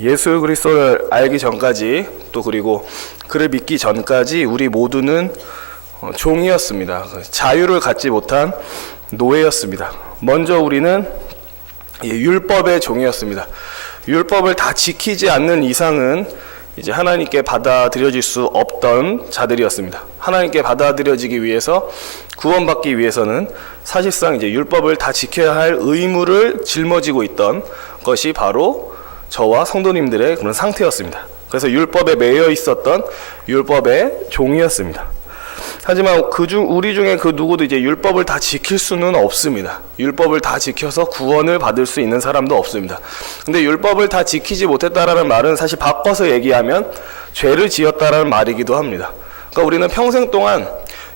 예수 그리스도를 알기 전까지 또 그리고 그를 믿기 전까지 우리 모두는 종이었습니다. 자유를 갖지 못한 노예였습니다. 먼저 우리는 율법의 종이었습니다. 율법을 다 지키지 않는 이상은 이제 하나님께 받아들여질 수 없던 자들이었습니다. 하나님께 받아들여지기 위해서 구원받기 위해서는 사실상 이제 율법을 다 지켜야 할 의무를 짊어지고 있던 것이 바로 저와 성도님들의 그런 상태였습니다. 그래서 율법에 매여 있었던 율법의 종이었습니다. 하지만 우리 중에 그 누구도 이제 율법을 다 지킬 수는 없습니다. 율법을 다 지켜서 구원을 받을 수 있는 사람도 없습니다. 근데 율법을 다 지키지 못했다라는 말은 사실 바꿔서 얘기하면 죄를 지었다라는 말이기도 합니다. 그러니까 우리는 평생 동안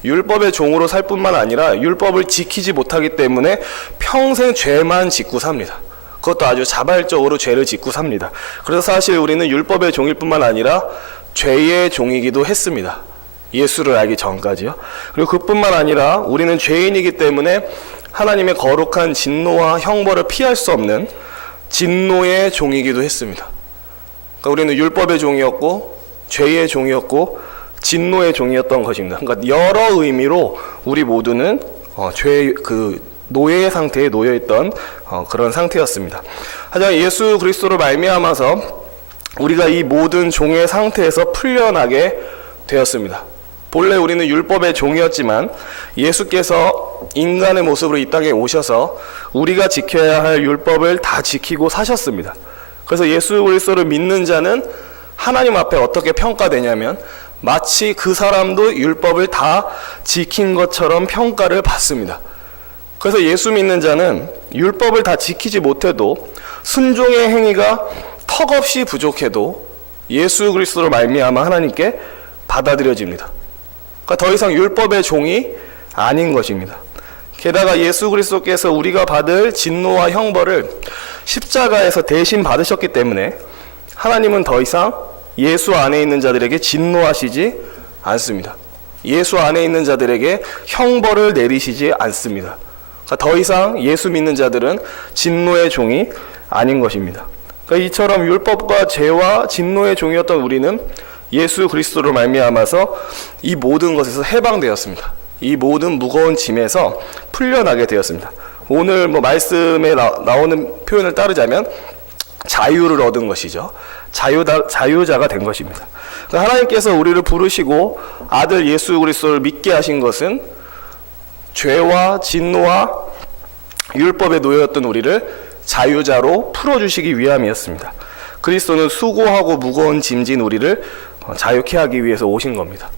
율법의 종으로 살 뿐만 아니라 율법을 지키지 못하기 때문에 평생 죄만 짓고 삽니다. 그것도 아주 자발적으로 죄를 짓고 삽니다. 그래서 사실 우리는 율법의 종일 뿐만 아니라 죄의 종이기도 했습니다. 예수를 알기 전까지요. 그리고 그뿐만 아니라 우리는 죄인이기 때문에 하나님의 거룩한 진노와 형벌을 피할 수 없는 진노의 종이기도 했습니다. 그러니까 우리는 율법의 종이었고 죄의 종이었고 진노의 종이었던 것입니다. 그러니까 여러 의미로 우리 모두는 죄의 노예의 상태에 놓여있던 그런 상태였습니다. 하지만 예수 그리스도로 말미암아서 우리가 이 모든 종의 상태에서 풀려나게 되었습니다. 본래 우리는 율법의 종이었지만 예수께서 인간의 모습으로 이 땅에 오셔서 우리가 지켜야 할 율법을 다 지키고 사셨습니다. 그래서 예수 그리스도를 믿는 자는 하나님 앞에 어떻게 평가되냐면 마치 그 사람도 율법을 다 지킨 것처럼 평가를 받습니다. 그래서 예수 믿는 자는 율법을 다 지키지 못해도 순종의 행위가 턱없이 부족해도 예수 그리스도로 말미암아 하나님께 받아들여집니다. 그러니까 더 이상 율법의 종이 아닌 것입니다. 게다가 예수 그리스도께서 우리가 받을 진노와 형벌을 십자가에서 대신 받으셨기 때문에 하나님은 더 이상 예수 안에 있는 자들에게 진노하시지 않습니다. 예수 안에 있는 자들에게 형벌을 내리시지 않습니다. 그러니까 더 이상 예수 믿는 자들은 진노의 종이 아닌 것입니다. 그러니까 이처럼 율법과 죄와 진노의 종이었던 우리는 예수 그리스도로 말미암아서 이 모든 것에서 해방되었습니다. 이 모든 무거운 짐에서 풀려나게 되었습니다. 오늘 말씀에 나오는 표현을 따르자면 자유를 얻은 것이죠. 자유자가 된 것입니다. 그러니까 하나님께서 우리를 부르시고 아들 예수 그리스도를 믿게 하신 것은 죄와 진노와 율법에 놓여있던 우리를 자유자로 풀어주시기 위함이었습니다. 그리스도는 수고하고 무거운 짐진 우리를 자유케 하기 위해서 오신 겁니다.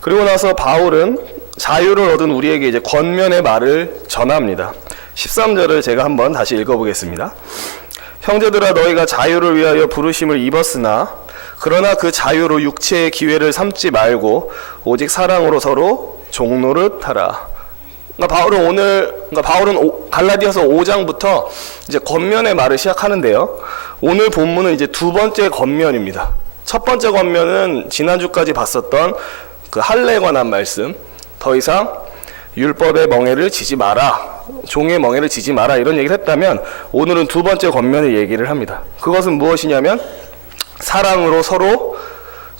그리고 나서 바울은 자유를 얻은 우리에게 이제 권면의 말을 전합니다. 13절을 제가 한번 다시 읽어보겠습니다. 형제들아 너희가 자유를 위하여 부르심을 입었으나 그러나 그 자유로 육체의 기회를 삼지 말고 오직 사랑으로 서로 종노릇하라. 바울은 갈라디아서 5장부터 이제 권면의 말을 시작하는데요. 오늘 본문은 이제 두 번째 권면입니다. 첫 번째 권면은 지난주까지 봤었던 그 할례에 관한 말씀, 더 이상 율법의 멍에를 지지 마라, 종의 멍에를 지지 마라 이런 얘기를 했다면 오늘은 두 번째 권면의 얘기를 합니다. 그것은 무엇이냐면 사랑으로 서로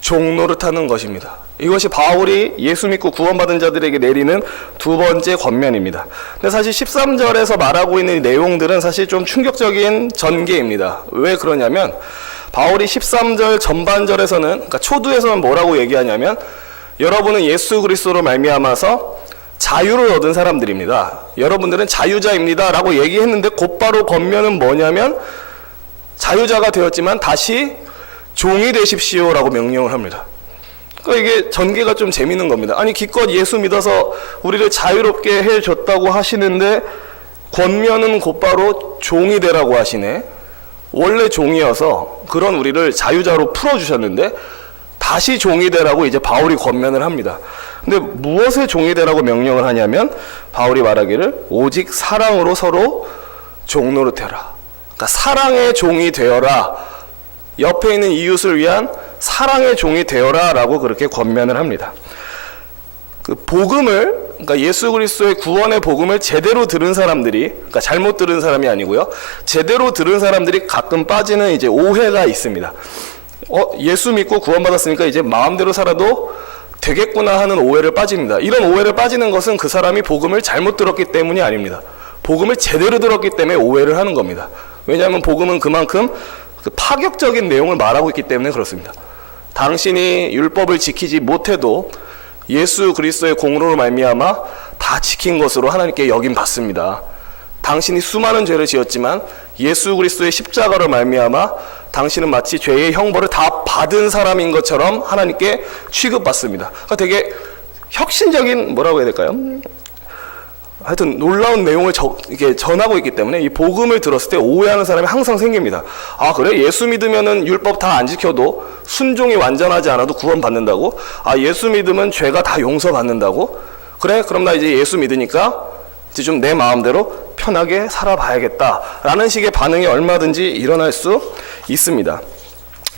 종노릇하는 것입니다. 이것이 바울이 예수 믿고 구원받은 자들에게 내리는 두 번째 권면입니다. 근데 사실 13절에서 말하고 있는 내용들은 사실 좀 충격적인 전개입니다. 왜 그러냐면 바울이 13절 전반절에서는, 그러니까 초두에서는 뭐라고 얘기하냐면 여러분은 예수 그리스도로 말미암아서 자유를 얻은 사람들입니다. 여러분들은 자유자입니다 라고 얘기했는데 곧바로 권면은 뭐냐면 자유자가 되었지만 다시 종이 되십시오 라고 명령을 합니다. 그러니까 이게 전개가 좀 재밌는 겁니다. 아니 기껏 예수 믿어서 우리를 자유롭게 해줬다고 하시는데 권면은 곧바로 종이 되라고 하시네. 원래 종이어서 그런 우리를 자유자로 풀어주셨는데 다시 종이 되라고 이제 바울이 권면을 합니다. 근데 무엇에 종이 되라고 명령을 하냐면 바울이 말하기를 오직 사랑으로 서로 종노릇해라. 그러니까 사랑의 종이 되어라. 옆에 있는 이웃을 위한 사랑의 종이 되어라 라고 그렇게 권면을 합니다. 그 복음을, 그러니까 예수 그리스도의 구원의 복음을 제대로 들은 사람들이, 그러니까 잘못 들은 사람이 아니고요, 제대로 들은 사람들이 가끔 빠지는 이제 오해가 있습니다. 예수 믿고 구원받았으니까 이제 마음대로 살아도 되겠구나 하는 오해를 빠집니다. 이런 오해를 빠지는 것은 그 사람이 복음을 잘못 들었기 때문이 아닙니다. 복음을 제대로 들었기 때문에 오해를 하는 겁니다. 왜냐하면 복음은 그만큼 그 파격적인 내용을 말하고 있기 때문에 그렇습니다. 당신이 율법을 지키지 못해도 예수 그리스도의 공로로 말미암아 다 지킨 것으로 하나님께 여김 받습니다. 당신이 수많은 죄를 지었지만 예수 그리스도의 십자가로 말미암아 당신은 마치 죄의 형벌을 다 받은 사람인 것처럼 하나님께 취급받습니다. 그러니까 되게 혁신적인, 뭐라고 해야 될까요? 하여튼 놀라운 내용을 이렇게 전하고 있기 때문에 이 복음을 들었을 때 오해하는 사람이 항상 생깁니다. 아, 그래? 예수 믿으면은 율법 다 안 지켜도 순종이 완전하지 않아도 구원받는다고? 아, 예수 믿으면 죄가 다 용서받는다고? 그래? 그럼 나 이제 예수 믿으니까 이제 좀 내 마음대로 편하게 살아봐야겠다라는 식의 반응이 얼마든지 일어날 수 있습니다.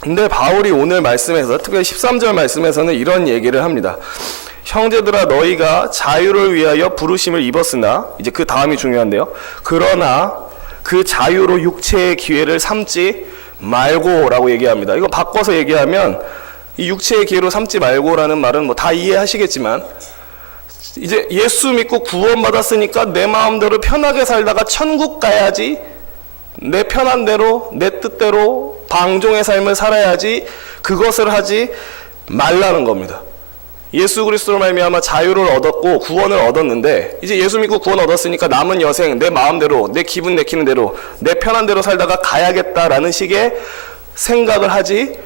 근데 바울이 오늘 말씀에서, 특별히 13절 말씀에서는 이런 얘기를 합니다. 형제들아, 너희가 자유를 위하여 부르심을 입었으나, 이제 그 다음이 중요한데요, 그러나 그 자유로 육체의 기회를 삼지 말고라고 얘기합니다. 이거 바꿔서 얘기하면 이 육체의 기회로 삼지 말고라는 말은 뭐 다 이해하시겠지만, 이제 예수 믿고 구원받았으니까 내 마음대로 편하게 살다가 천국 가야지, 내 편한 대로 내 뜻대로 방종의 삶을 살아야지, 그것을 하지 말라는 겁니다. 예수 그리스도로 말미암아 자유를 얻었고 구원을 얻었는데, 이제 예수 믿고 구원 얻었으니까 남은 여생 내 마음대로, 내 기분 내키는 대로, 내 편한 대로 살다가 가야겠다라는 식의 생각을 하지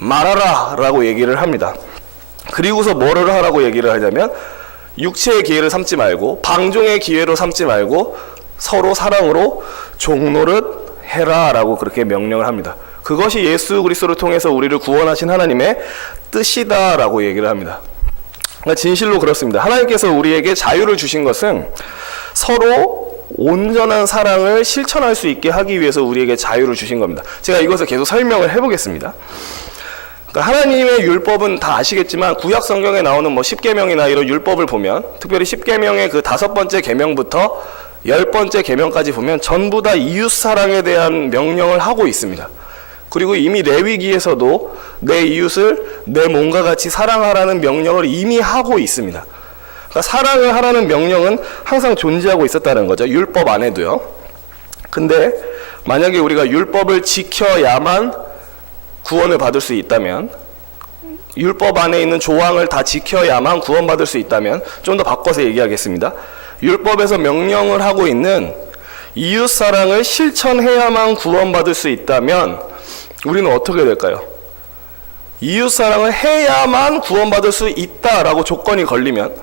말아라 라고 얘기를 합니다. 그리고서 뭐를 하라고 얘기를 하냐면, 육체의 기회를 삼지 말고 방종의 기회로 삼지 말고 서로 사랑으로 종노릇 해라 라고 그렇게 명령을 합니다. 그것이 예수 그리스도를 통해서 우리를 구원하신 하나님의 뜻이다 라고 얘기를 합니다. 그러니까 진실로 그렇습니다. 하나님께서 우리에게 자유를 주신 것은 서로 온전한 사랑을 실천할 수 있게 하기 위해서 우리에게 자유를 주신 겁니다. 제가 이것을 계속 설명을 해보겠습니다. 그러니까 하나님의 율법은 다 아시겠지만, 구약 성경에 나오는 뭐 10계명이나 이런 율법을 보면, 특별히 10계명의 그 5번째 계명부터 10번째 계명까지 보면 전부 다 이웃 사랑에 대한 명령을 하고 있습니다. 그리고 이미 레위기에서도 내 이웃을 내 몸과 같이 사랑하라는 명령을 이미 하고 있습니다. 그러니까 사랑을 하라는 명령은 항상 존재하고 있었다는 거죠. 율법 안에도요. 근데 만약에 우리가 율법을 지켜야만 구원을 받을 수 있다면, 율법 안에 있는 조항을 다 지켜야만 구원받을 수 있다면, 좀 더 바꿔서 얘기하겠습니다. 율법에서 명령을 하고 있는 이웃사랑을 실천해야만 구원받을 수 있다면 우리는 어떻게 될까요? 이웃사랑을 해야만 구원받을 수 있다라고 조건이 걸리면,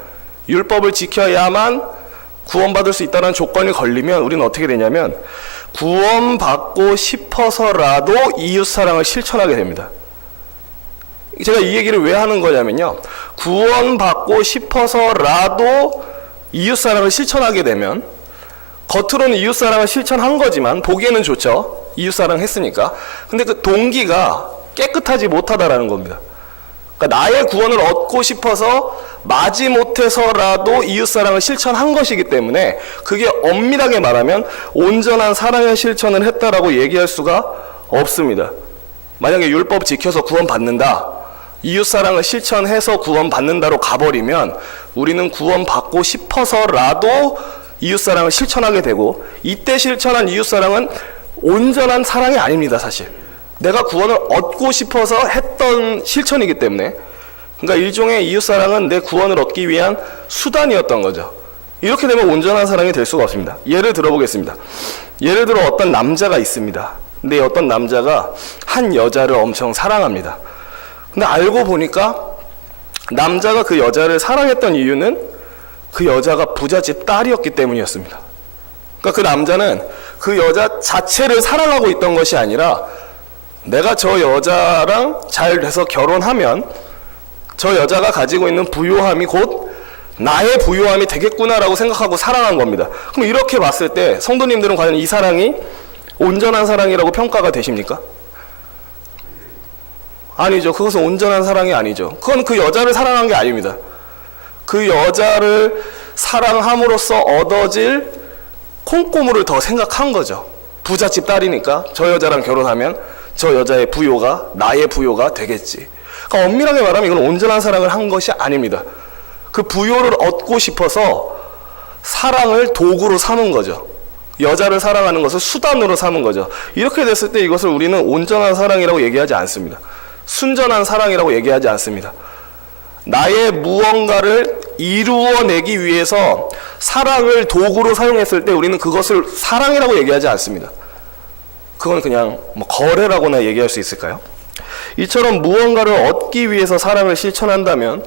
율법을 지켜야만 구원받을 수 있다는 조건이 걸리면 우리는 어떻게 되냐면, 구원받고 싶어서라도 이웃사랑을 실천하게 됩니다. 제가 이 얘기를 왜 하는 거냐면요, 구원받고 싶어서라도 이웃사랑을 실천하게 되면, 겉으로는 이웃사랑을 실천한 거지만 보기에는 좋죠, 이웃사랑 했으니까. 근데 그 동기가 깨끗하지 못하다라는 겁니다. 그러니까 나의 구원을 얻고 싶어서 마지못해서라도 이웃사랑을 실천한 것이기 때문에, 그게 엄밀하게 말하면 온전한 사랑의 실천을 했다라고 얘기할 수가 없습니다. 만약에 율법 지켜서 구원받는다, 이웃사랑을 실천해서 구원받는다로 가버리면 우리는 구원받고 싶어서라도 이웃사랑을 실천하게 되고, 이때 실천한 이웃사랑은 온전한 사랑이 아닙니다. 사실 내가 구원을 얻고 싶어서 했던 실천이기 때문에, 그러니까 일종의 이웃사랑은 내 구원을 얻기 위한 수단이었던 거죠. 이렇게 되면 온전한 사랑이 될 수가 없습니다. 예를 들어보겠습니다. 예를 들어 어떤 남자가 있습니다. 근데 어떤 남자가 한 여자를 엄청 사랑합니다. 근데 알고 보니까 남자가 그 여자를 사랑했던 이유는 그 여자가 부잣집 딸이었기 때문이었습니다. 그러니까 그 남자는 그 여자 자체를 사랑하고 있던 것이 아니라, 내가 저 여자랑 잘 돼서 결혼하면 저 여자가 가지고 있는 부요함이 곧 나의 부요함이 되겠구나라고 생각하고 사랑한 겁니다. 그럼 이렇게 봤을 때 성도님들은 과연 이 사랑이 온전한 사랑이라고 평가가 되십니까? 아니죠. 그것은 온전한 사랑이 아니죠. 그건 그 여자를 사랑한 게 아닙니다. 그 여자를 사랑함으로써 얻어질 콩고물을 더 생각한 거죠. 부잣집 딸이니까 저 여자랑 결혼하면 저 여자의 부요가 나의 부요가 되겠지. 그러니까 엄밀하게 말하면 이건 온전한 사랑을 한 것이 아닙니다. 그 부요를 얻고 싶어서 사랑을 도구로 삼은 거죠. 여자를 사랑하는 것을 수단으로 삼은 거죠. 이렇게 됐을 때 이것을 우리는 온전한 사랑이라고 얘기하지 않습니다. 순전한 사랑이라고 얘기하지 않습니다. 나의 무언가를 이루어내기 위해서 사랑을 도구로 사용했을 때 우리는 그것을 사랑이라고 얘기하지 않습니다. 그건 그냥 뭐 거래라고나 얘기할 수 있을까요? 이처럼 무언가를 얻기 위해서 사랑을 실천한다면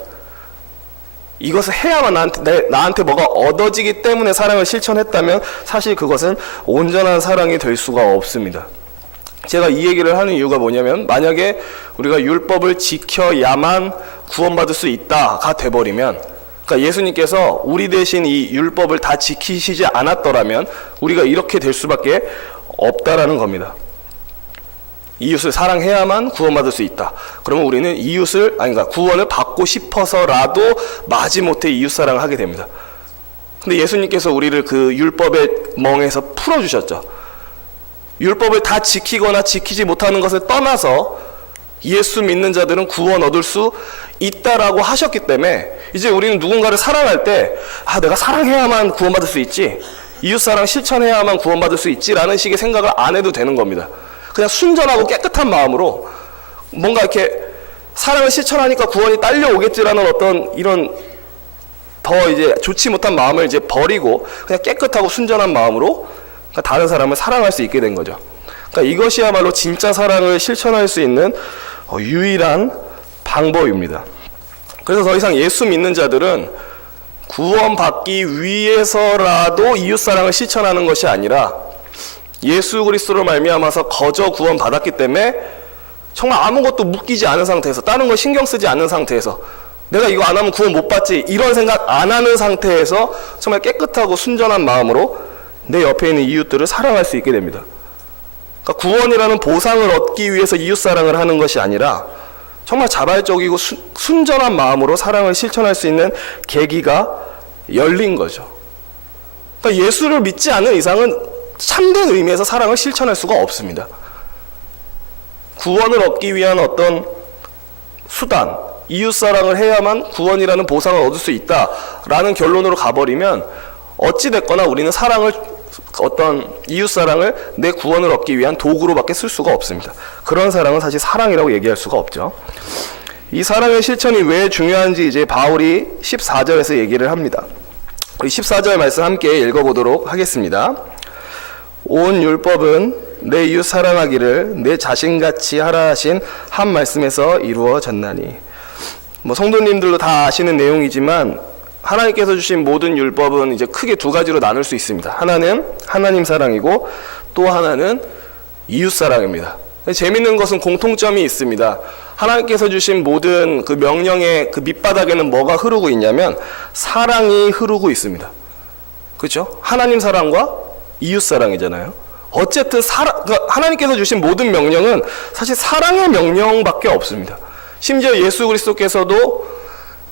이것을 해야만 나한테 뭐가 얻어지기 때문에 사랑을 실천했다면 사실 그것은 온전한 사랑이 될 수가 없습니다. 제가 이 얘기를 하는 이유가 뭐냐면 만약에 우리가 율법을 지켜야만 구원받을 수 있다가 돼버리면, 그러니까 예수님께서 우리 대신 이 율법을 다 지키시지 않았더라면 우리가 이렇게 될 수밖에 없다라는 겁니다. 이웃을 사랑해야만 구원받을 수 있다. 그러면 우리는 그러니까 구원을 받고 싶어서라도 마지못해 이웃사랑을 하게 됩니다. 근데 예수님께서 우리를 그 율법의 멍에서 풀어주셨죠. 율법을 다 지키거나 지키지 못하는 것을 떠나서 예수 믿는 자들은 구원 얻을 수 있다라고 하셨기 때문에 이제 우리는 누군가를 사랑할 때 내가 사랑해야만 구원받을 수 있지, 이웃사랑 실천해야만 구원받을 수 있지라는 식의 생각을 안 해도 되는 겁니다. 그냥 순전하고 깨끗한 마음으로 뭔가 이렇게 사랑을 실천하니까 구원이 딸려오겠지라는 어떤 이런 더 이제 좋지 못한 마음을 이제 버리고 그냥 깨끗하고 순전한 마음으로 다른 사람을 사랑할 수 있게 된 거죠. 그러니까 이것이야말로 진짜 사랑을 실천할 수 있는 유일한 방법입니다. 그래서 더 이상 예수 믿는 자들은 구원받기 위해서라도 이웃사랑을 실천하는 것이 아니라 예수 그리스도로 말미암아서 거저 구원받았기 때문에 정말 아무것도 묶이지 않은 상태에서, 다른 거 신경 쓰지 않는 상태에서, 내가 이거 안 하면 구원 못 받지 이런 생각 안 하는 상태에서 정말 깨끗하고 순전한 마음으로 내 옆에 있는 이웃들을 사랑할 수 있게 됩니다. 그러니까 구원이라는 보상을 얻기 위해서 이웃사랑을 하는 것이 아니라 정말 자발적이고 순전한 마음으로 사랑을 실천할 수 있는 계기가 열린 거죠. 그러니까 예수를 믿지 않는 이상은 참된 의미에서 사랑을 실천할 수가 없습니다. 구원을 얻기 위한 어떤 수단, 이웃사랑을 해야만 구원이라는 보상을 얻을 수 있다라는 결론으로 가버리면 어찌됐거나 우리는 어떤 이웃사랑을 내 구원을 얻기 위한 도구로밖에 쓸 수가 없습니다. 그런 사랑은 사실 사랑이라고 얘기할 수가 없죠. 이 사랑의 실천이 왜 중요한지 이제 바울이 14절에서 얘기를 합니다. 14절 말씀 함께 읽어보도록 하겠습니다. 온 율법은 내 이웃 사랑하기를 내 자신같이 하라 하신 한 말씀에서 이루어졌나니. 성도님들도 다 아시는 내용이지만 하나님께서 주신 모든 율법은 이제 크게 두 가지로 나눌 수 있습니다. 하나는 하나님 사랑이고 또 하나는 이웃 사랑입니다. 재밌는 것은 공통점이 있습니다. 하나님께서 주신 모든 그 명령의 그 밑바닥에는 뭐가 흐르고 있냐면 사랑이 흐르고 있습니다. 그렇죠? 하나님 사랑과 이웃 사랑이잖아요. 어쨌든 하나님께서 주신 모든 명령은 사실 사랑의 명령밖에 없습니다. 심지어 예수 그리스도께서도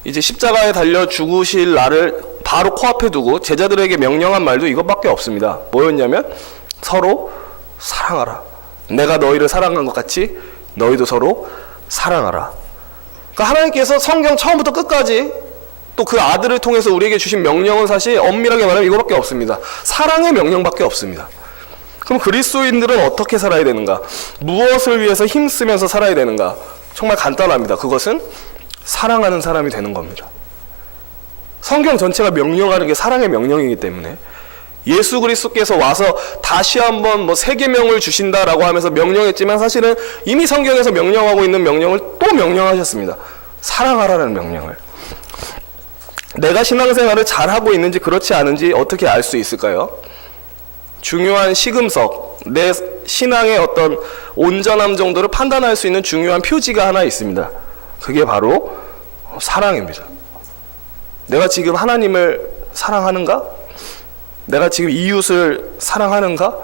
이제 십자가에 달려 죽으실 날을 바로 코앞에 두고 제자들에게 명령한 말도 이것밖에 없습니다. 뭐였냐면 서로 사랑하라. 내가 너희를 사랑한 것 같이 너희도 서로 사랑하라. 그러니까 하나님께서 성경 처음부터 끝까지 또 그 아들을 통해서 우리에게 주신 명령은 사실 엄밀하게 말하면 이거밖에 없습니다. 사랑의 명령밖에 없습니다. 그럼 그리스도인들은 어떻게 살아야 되는가? 무엇을 위해서 힘쓰면서 살아야 되는가? 정말 간단합니다. 그것은 사랑하는 사람이 되는 겁니다. 성경 전체가 명령하는 게 사랑의 명령이기 때문에 예수 그리스도께서 와서 다시 한번 세계명을 주신다라고 하면서 명령했지만 사실은 이미 성경에서 명령하고 있는 명령을 또 명령하셨습니다. 사랑하라는 명령을. 내가 신앙생활을 잘하고 있는지 그렇지 않은지 어떻게 알 수 있을까요? 중요한 시금석, 내 신앙의 어떤 온전함 정도를 판단할 수 있는 중요한 표지가 하나 있습니다. 그게 바로 사랑입니다. 내가 지금 하나님을 사랑하는가? 내가 지금 이웃을 사랑하는가?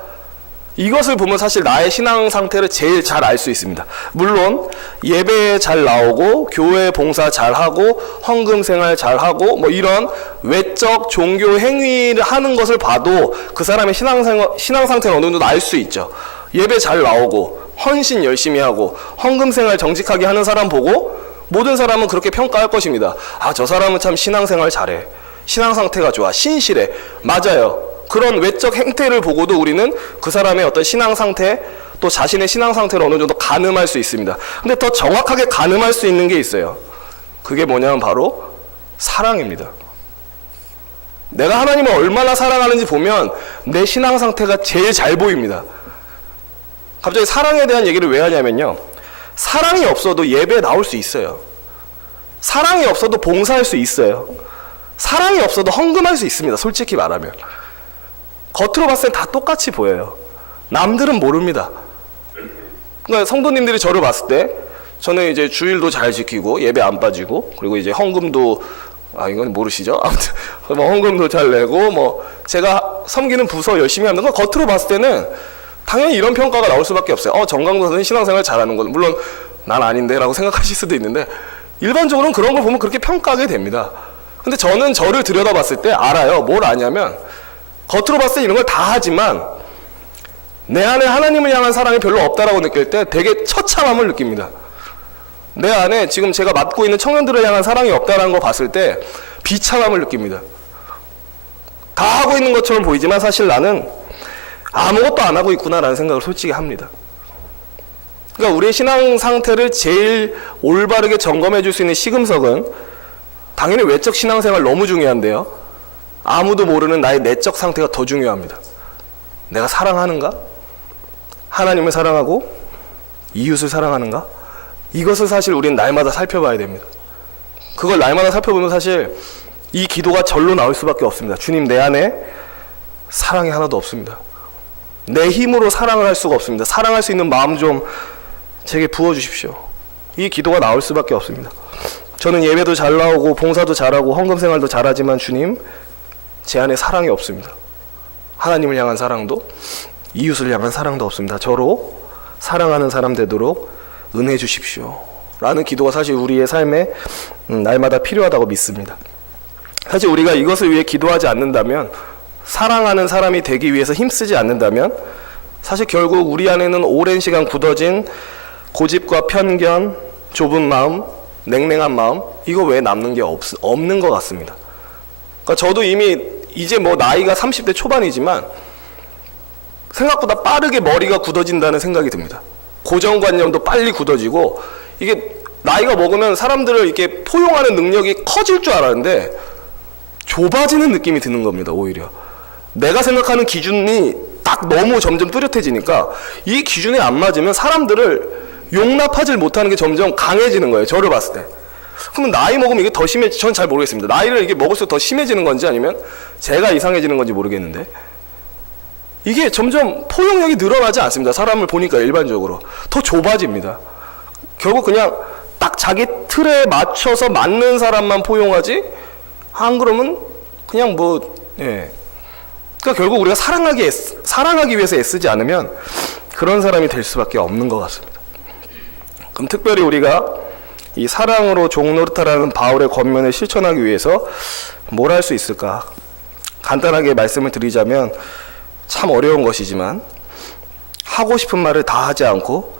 이것을 보면 사실 나의 신앙 상태를 제일 잘 알 수 있습니다. 물론 예배에 잘 나오고 교회 봉사 잘하고 헌금 생활 잘하고 뭐 이런 외적 종교 행위를 하는 것을 봐도 그 사람의 신앙 상태를 어느 정도 알 수 있죠. 예배 잘 나오고 헌신 열심히 하고 헌금 생활 정직하게 하는 사람 보고 모든 사람은 그렇게 평가할 것입니다. 아, 저 사람은 참 신앙 생활 잘해. 신앙 상태가 좋아. 신실해. 맞아요. 그런 외적 행태를 보고도 우리는 그 사람의 어떤 신앙 상태, 또 자신의 신앙 상태를 어느 정도 가늠할 수 있습니다. 근데 더 정확하게 가늠할 수 있는 게 있어요. 그게 뭐냐면 바로 사랑입니다. 내가 하나님을 얼마나 사랑하는지 보면 내 신앙 상태가 제일 잘 보입니다. 갑자기 사랑에 대한 얘기를 왜 하냐면요, 사랑이 없어도 예배에 나올 수 있어요. 사랑이 없어도 봉사할 수 있어요. 사랑이 없어도 헌금할 수 있습니다. 솔직히 말하면. 겉으로 봤을 땐 다 똑같이 보여요. 남들은 모릅니다. 그러니까 성도님들이 저를 봤을 때 저는 이제 주일도 잘 지키고 예배 안 빠지고 그리고 이제 헌금도, 이건 모르시죠? 아무튼 뭐 헌금도 잘 내고 뭐 제가 섬기는 부서 열심히 하는 거 겉으로 봤을 때는 당연히 이런 평가가 나올 수밖에 없어요. 정강도 선생님 신앙생활 잘하는 건, 물론 난 아닌데 라고 생각하실 수도 있는데 일반적으로는 그런 걸 보면 그렇게 평가하게 됩니다. 근데 저는 저를 들여다봤을 때 알아요. 뭘 아냐면 겉으로 봤을 때 이런 걸 다 하지만 내 안에 하나님을 향한 사랑이 별로 없다라고 느낄 때 되게 처참함을 느낍니다. 내 안에 지금 제가 맡고 있는 청년들을 향한 사랑이 없다라는 거 봤을 때 비참함을 느낍니다. 다 하고 있는 것처럼 보이지만 사실 나는 아무것도 안 하고 있구나라는 생각을 솔직히 합니다. 그러니까 우리의 신앙 상태를 제일 올바르게 점검해 줄 수 있는 시금석은 당연히 외적 신앙생활 너무 중요한데요, 아무도 모르는 나의 내적 상태가 더 중요합니다. 내가 사랑하는가? 하나님을 사랑하고 이웃을 사랑하는가? 이것을 사실 우리는 날마다 살펴봐야 됩니다. 그걸 날마다 살펴보면 사실 이 기도가 절로 나올 수밖에 없습니다. 주님, 내 안에 사랑이 하나도 없습니다. 내 힘으로 사랑을 할 수가 없습니다. 사랑할 수 있는 마음 좀 제게 부어주십시오. 이 기도가 나올 수밖에 없습니다. 저는 예배도 잘 나오고 봉사도 잘하고 헌금 생활도 잘하지만 주님, 제 안에 사랑이 없습니다. 하나님을 향한 사랑도 이웃을 향한 사랑도 없습니다. 저로 사랑하는 사람 되도록 은혜 주십시오 라는 기도가 사실 우리의 삶에 날마다 필요하다고 믿습니다. 사실 우리가 이것을 위해 기도하지 않는다면, 사랑하는 사람이 되기 위해서 힘쓰지 않는다면 사실 결국 우리 안에는 오랜 시간 굳어진 고집과 편견, 좁은 마음, 냉랭한 마음, 이거 외에 남는 게 없는 것 같습니다. 그러니까 저도 이미 이제 뭐 나이가 30대 초반이지만 생각보다 빠르게 머리가 굳어진다는 생각이 듭니다. 고정관념도 빨리 굳어지고, 이게 나이가 먹으면 사람들을 이렇게 포용하는 능력이 커질 줄 알았는데 좁아지는 느낌이 드는 겁니다. 오히려 내가 생각하는 기준이 딱 너무 점점 뚜렷해지니까 이 기준에 안 맞으면 사람들을 용납하지 못하는 게 점점 강해지는 거예요. 저를 봤을 때. 그러면 나이 먹으면 이게 더 심해지, 전 잘 모르겠습니다. 나이를 이게 먹을수록 더 심해지는 건지 아니면 제가 이상해지는 건지 모르겠는데 이게 점점 포용력이 늘어나지 않습니다. 사람을 보니까 일반적으로 더 좁아집니다. 결국 그냥 딱 자기 틀에 맞춰서 맞는 사람만 포용하지, 안 그러면 그냥 뭐, 그러니까 결국 우리가 사랑하기 위해서 애쓰지 않으면 그런 사람이 될 수밖에 없는 것 같습니다. 그럼 특별히 우리가 이 사랑으로 종 노릇하라는 바울의 권면을 실천하기 위해서 뭘 할 수 있을까? 간단하게 말씀을 드리자면 참 어려운 것이지만 하고 싶은 말을 다 하지 않고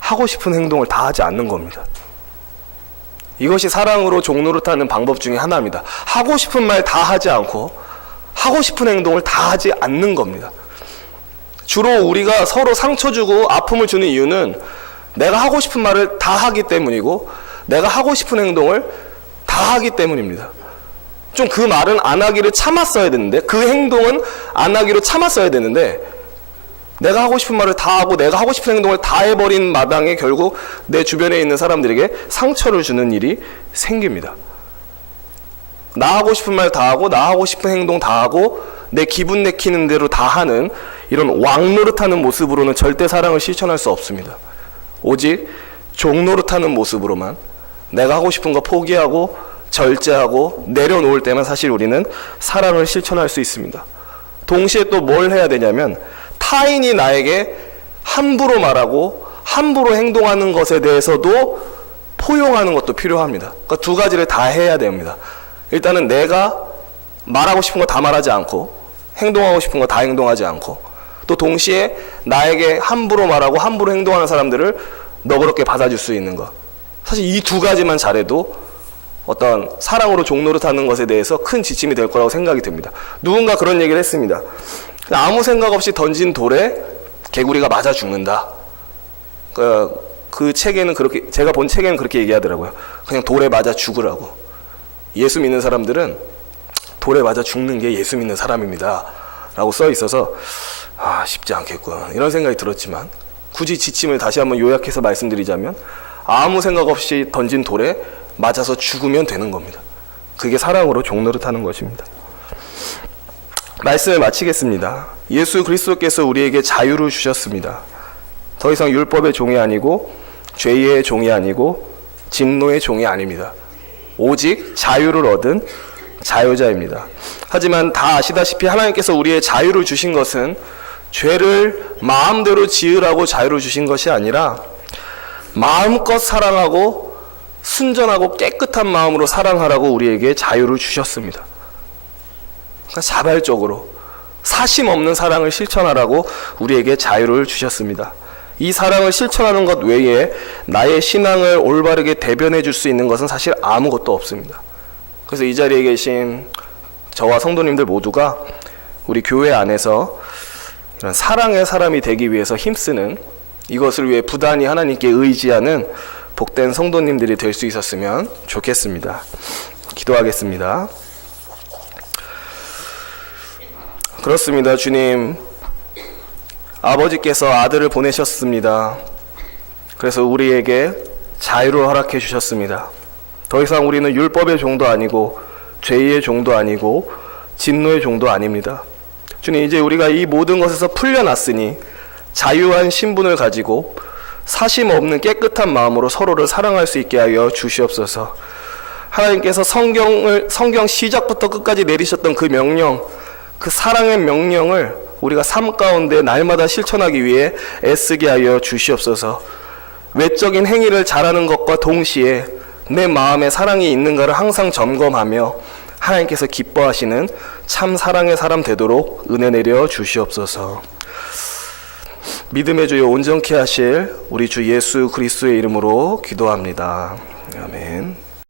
하고 싶은 행동을 다 하지 않는 겁니다. 이것이 사랑으로 종 노릇하는 방법 중에 하나입니다. 하고 싶은 말 다 하지 않고 하고 싶은 행동을 다 하지 않는 겁니다. 주로 우리가 서로 상처 주고 아픔을 주는 이유는 내가 하고 싶은 말을 다 하기 때문이고 내가 하고 싶은 행동을 다 하기 때문입니다. 좀 그 말은 안 하기를 참았어야 되는데, 그 행동은 안 하기로 참았어야 되는데, 내가 하고 싶은 말을 다 하고 내가 하고 싶은 행동을 다 해버린 마당에 결국 내 주변에 있는 사람들에게 상처를 주는 일이 생깁니다. 나 하고 싶은 말 다 하고 나 하고 싶은 행동 다 하고 내 기분 내키는 대로 다 하는 이런 왕노릇하는 모습으로는 절대 사랑을 실천할 수 없습니다. 오직 종노릇하는 모습으로만 내가 하고 싶은 거 포기하고 절제하고 내려놓을 때만 사실 우리는 사랑을 실천할 수 있습니다. 동시에 또 뭘 해야 되냐면 타인이 나에게 함부로 말하고 함부로 행동하는 것에 대해서도 포용하는 것도 필요합니다. 그러니까 두 가지를 다 해야 됩니다. 일단은 내가 말하고 싶은 거 다 말하지 않고 행동하고 싶은 거 다 행동하지 않고, 또 동시에 나에게 함부로 말하고 함부로 행동하는 사람들을 너그럽게 받아줄 수 있는 것. 사실 이 두 가지만 잘해도 어떤 사랑으로 종노릇하는 것에 대해서 큰 지침이 될 거라고 생각이 듭니다. 누군가 그런 얘기를 했습니다. 아무 생각 없이 던진 돌에 개구리가 맞아 죽는다. 그 책에는 그렇게, 제가 본 책에는 그렇게 얘기하더라고요. 그냥 돌에 맞아 죽으라고. 예수 믿는 사람들은 돌에 맞아 죽는 게 예수 믿는 사람입니다 라고 써 있어서 쉽지 않겠군 이런 생각이 들었지만, 굳이 지침을 다시 한번 요약해서 말씀드리자면 아무 생각 없이 던진 돌에 맞아서 죽으면 되는 겁니다. 그게 사랑으로 종노릇하는 것입니다. 말씀을 마치겠습니다. 예수 그리스도께서 우리에게 자유를 주셨습니다. 더 이상 율법의 종이 아니고 죄의 종이 아니고 진노의 종이 아닙니다. 오직 자유를 얻은 자유자입니다. 하지만 다 아시다시피 하나님께서 우리의 자유를 주신 것은 죄를 마음대로 지으라고 자유를 주신 것이 아니라 마음껏 사랑하고 순전하고 깨끗한 마음으로 사랑하라고 우리에게 자유를 주셨습니다. 그러니까 자발적으로 사심 없는 사랑을 실천하라고 우리에게 자유를 주셨습니다. 이 사랑을 실천하는 것 외에 나의 신앙을 올바르게 대변해 줄 수 있는 것은 사실 아무것도 없습니다. 그래서 이 자리에 계신 저와 성도님들 모두가 우리 교회 안에서 이런 사랑의 사람이 되기 위해서 힘쓰는, 이것을 위해 부단히 하나님께 의지하는 복된 성도님들이 될 수 있었으면 좋겠습니다. 기도하겠습니다. 그렇습니다. 주님, 아버지께서 아들을 보내셨습니다. 그래서 우리에게 자유를 허락해 주셨습니다. 더 이상 우리는 율법의 종도 아니고 죄의 종도 아니고 진노의 종도 아닙니다. 주님, 이제 우리가 이 모든 것에서 풀려났으니 자유한 신분을 가지고 사심 없는 깨끗한 마음으로 서로를 사랑할 수 있게 하여 주시옵소서. 하나님께서 성경 시작부터 끝까지 내리셨던 그 명령, 그 사랑의 명령을 우리가 삶 가운데 날마다 실천하기 위해 애쓰게 하여 주시옵소서. 외적인 행위를 잘하는 것과 동시에 내 마음에 사랑이 있는가를 항상 점검하며 하나님께서 기뻐하시는 참 사랑의 사람 되도록 은혜 내려 주시옵소서. 믿음의 주여 온전케 하실 우리 주 예수 그리스도의 이름으로 기도합니다. 아멘.